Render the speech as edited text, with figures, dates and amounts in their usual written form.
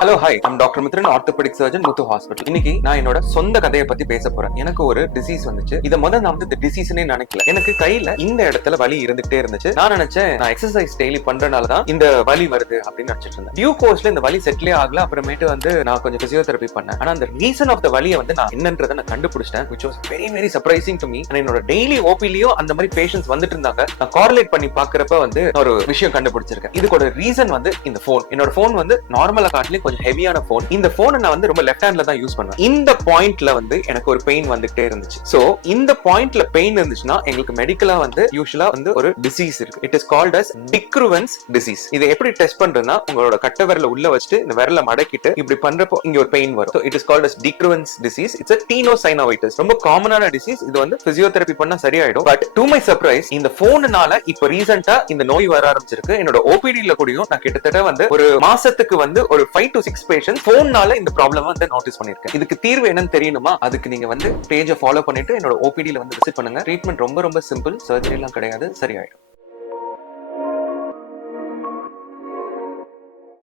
Hello hi, I'm doctor Mithran, orthopaedic surgeon, Muthu hospital. இன்னைக்கு நான் என்னோட சொந்த கதையை பத்தி பேச போறேன். எனக்கு ஒரு டிசீஸ் வந்துச்சு. இதை நான் வந்து இந்த டிசீஸ்னே நினைக்கல. எனக்கு கையில இந்த இடத்துல வலி இருந்துட்டே இருந்துச்சு. நான் நினைச்சேன் நான் எக்ஸசைஸ் டெய்லி பண்றதுனாலதான் இந்த வலி வருது அப்படின்னு நினைச்சிட்டு இருந்தேன். டியூ கோர்ஸ்ல இந்த வலி செட்டிலே ஆகல. அப்புறமேட்டு வந்து நான் கொஞ்சம் பிசியோதெரபி பண்ணேன். ஆனா அந்த ரீசன் ஆஃப் த வலியை வந்து நான் என்னன்றதை நான் கண்டுபிடிச்சிட்டேன். which was very very surprising to me. என்னோட டெய்லி ஓபிலியும் அந்த மாதிரி பேஷன்ஸ் வந்துட்டு இருந்தாங்க. நான் கார்லேட் பண்ணி பாக்குறப்ப வந்து ஒரு விஷயம் கண்டுபிடிச்சிருக்கேன். இதுக்கு ரீசன் வந்து இந்த போன். என்னோட போன் வந்து நார்மலா காட்டிலே கொஞ்சம் ஹெவியான போன். இந்த போனை நான் வந்து ரொம்ப லெஃப்ட் ஹேண்ட்ல தான் யூஸ் பண்ணுவேன். இந்த பாயிண்ட்ல வந்து எனக்கு ஒரு பெயின் வந்துட்டே இருந்துச்சு. சோ இந்த பாயிண்ட்ல பெயின் இருந்துச்சுன்னா எங்களுக்கு மெடிக்கலா வந்து யூசுவலா வந்து ஒரு டிசீஸ் இருக்கு. It is called as de Quervain's disease. இதை எப்படி டெஸ்ட் பண்றதுன்னா உங்களோட கட்ட விரல உள்ள வச்சுட்டு இந்த விரல மடக்கிட்டு இப்படி பண்றப்போ இங்க ஒரு பெயின் வரும். It is called as de Quervain's disease. It's a tenosynovitis. ரொம்ப காமனான டிசீஸ். இது வந்து பிசியோதெரபி பண்ணா சரியாயிடும். பட் டு மை சர்ப்ரைஸ் இந்த போனால இப்ப ரீசெண்டா இந்த நோய் வர ஆரம்பிச்சிருக்கு. என்னோட ஓபிடில கூடயும் நான் கிட்டத்தட்ட வந்து ஒரு மாசத்துக்கு வந்து ஒரு 5 to 6 பேஷன்ஸ் போன்னால இந்த ப்ராப்ளம் வந்து நோட்டீஸ் பண்ணிருக்கேன். இதுக்கு தீர்வு என்னன்னு தெரியணுமா? அதுக்கு நீங்க வந்து பேஜை ஃபாலோ பண்ணிட்டு என்னோட ஓபிடில வந்து விசிட் பண்ணுங்க. ட்ரீட்மெண்ட் ரொம்ப ரொம்ப சிம்பிள். சர்ஜரி எல்லாம் கிடையாது. சரியாயிடும்.